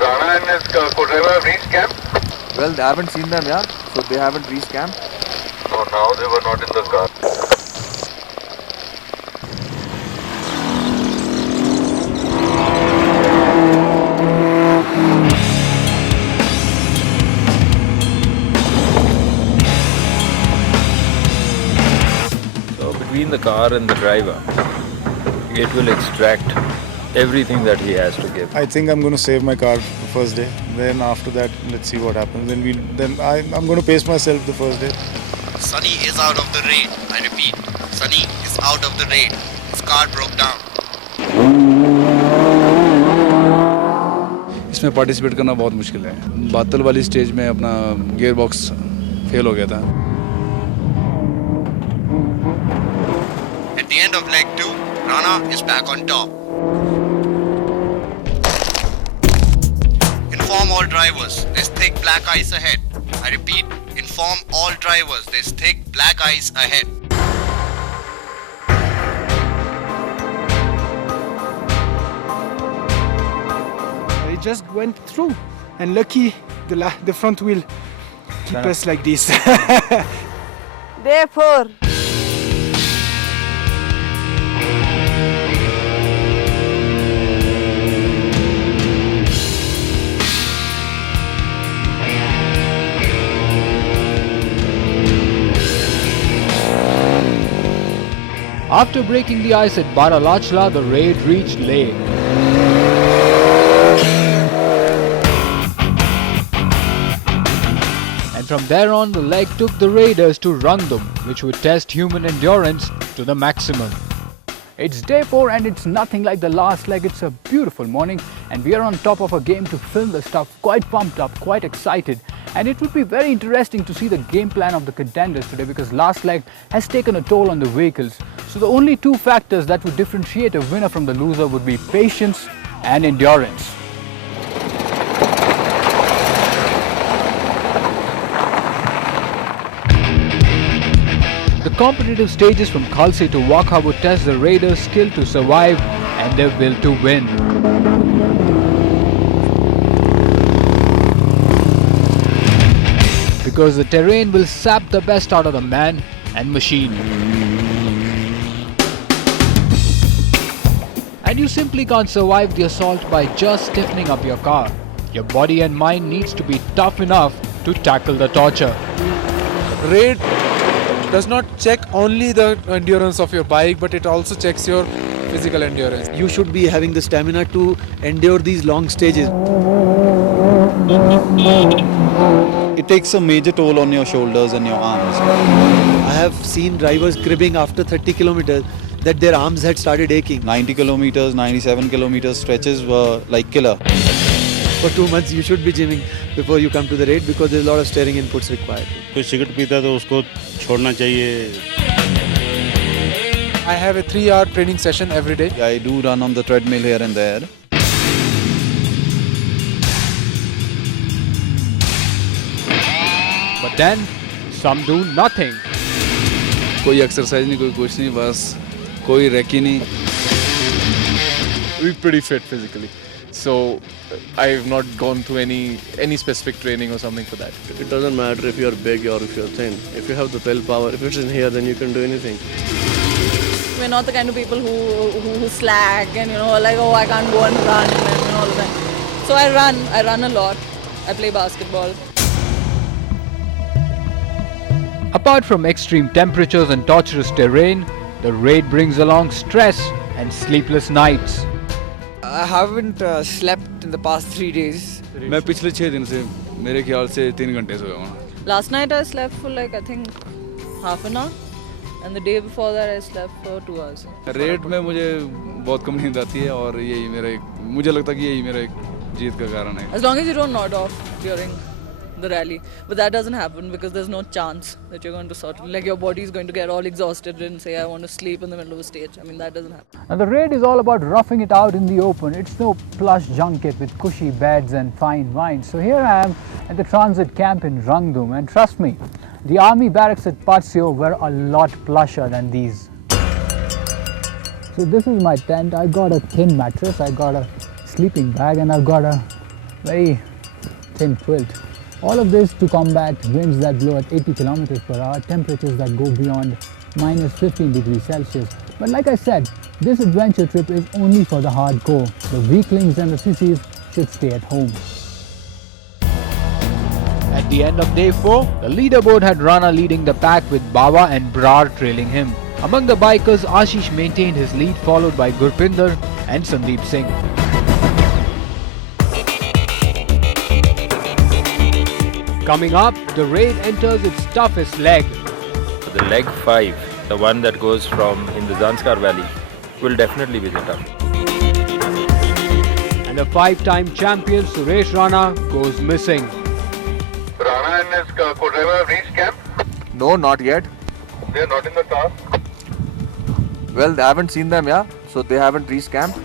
Rana and his co-driver have reached camp? Well, they haven't seen them, yeah, so they haven't reached camp. No, now they were not in the car. So between the car and the driver, it will extract everything that he has to give. I think I'm going to save my car the first day. Then after that, let's see what happens. I'm going to pace myself the first day. Sunny is out of the raid. I repeat, Sunny is out of the raid. His car broke down. इसमें participate करना बहुत मुश्किल है। 72 वाली stage में अपना gear box fail हो गया था। At the end of leg 2, Rana is back on top. Inform all drivers, there's thick black ice ahead. I repeat, inform all drivers, there's thick black ice ahead. It just went through, and lucky the front wheel keep us like this. Therefore, After breaking the ice at Baralachla, the raid reached Leh. And from there on, the leg took the raiders to Rangdum, which would test human endurance to the maximum. It's day 4 and it's nothing like the last leg. It's a beautiful morning and we are on top of a game to film the stuff, quite pumped up, quite excited. And it would be very interesting to see the game plan of the contenders today because last leg has taken a toll on the vehicles. So the only two factors that would differentiate a winner from the loser would be patience and endurance. The competitive stages from Khalse to Wakha would test the raiders' skill to survive and their will to win. Because the terrain will sap the best out of the man and machine. And you simply can't survive the assault by just stiffening up your car. Your body and mind needs to be tough enough to tackle the torture. Raid does not check only the endurance of your bike, but it also checks your physical endurance. You should be having the stamina to endure these long stages. It takes a major toll on your shoulders and your arms. I have seen drivers cribbing after 30 kilometers that their arms had started aching. 90 kilometers, 97 kilometers stretches were like killer. For 2 months you should be gymming before you come to the raid because there's a lot of steering inputs required. कोई cigarette पीता है तो उसको छोड़ना चाहिए. I have a 3-hour training session every day. I do run on the treadmill here and there. But then, some do nothing. कोई exercise नहीं, कोई कुछ नहीं, बस कोई रेकी नहीं. We're pretty fit physically. So I've not gone through any specific training or something for that. It doesn't matter if you're big or if you're thin. If you have the willpower, if it's in here, then you can do anything. we're not the kind of people who slack and like, oh, I can't go and run and all that. So I run a lot. I play basketball. Apart from extreme temperatures and torturous terrain, the raid brings along stress and sleepless nights. I haven't slept in the past 3 days. मैं पिछले 6 दिन से मेरे ख्याल से 3 घंटे सोया हूँ. Last night I slept for like I think half an hour. And the day before that, I slept for 2 hours. Rate में मुझे बहुत कम नींद आती है और यही मेरा एक मुझे लगता है कि यही मेरा एक जीत का कारण है. As long as you don't nod off during the rally, but that doesn't happen because there's no chance that you're going to sort of, like, your body is going to get all exhausted and say I want to sleep in the middle of a stage. I mean, that doesn't happen. Now the raid is all about roughing it out in the open. It's no plush junket with cushy beds and fine wine. So here I am at the transit camp in Rangdum, and trust me, the army barracks at Patsio were a lot plusher than these. So this is my tent. I got a thin mattress, I got a sleeping bag, and I've got a very thin quilt. All of this to combat winds that blow at 80 kilometers per hour, temperatures that go beyond minus 15 degrees Celsius. But like I said, this adventure trip is only for the hardcore. The weaklings and the sissies should stay at home. At the end of day 4, the leaderboard had Rana leading the pack with Baba and Brar trailing him. Among the bikers, Ashish maintained his lead, followed by Gurpinder and Sandeep Singh. Coming up, the raid enters its toughest leg. The leg 5, the one that goes from in the Zanskar Valley, will definitely be the toughest. And the 5-time champion Suresh Rana goes missing. Rana and his co-driver have reached camp? No, not yet. They are not in the car? Well, I haven't seen them, yeah, so they haven't reached camp.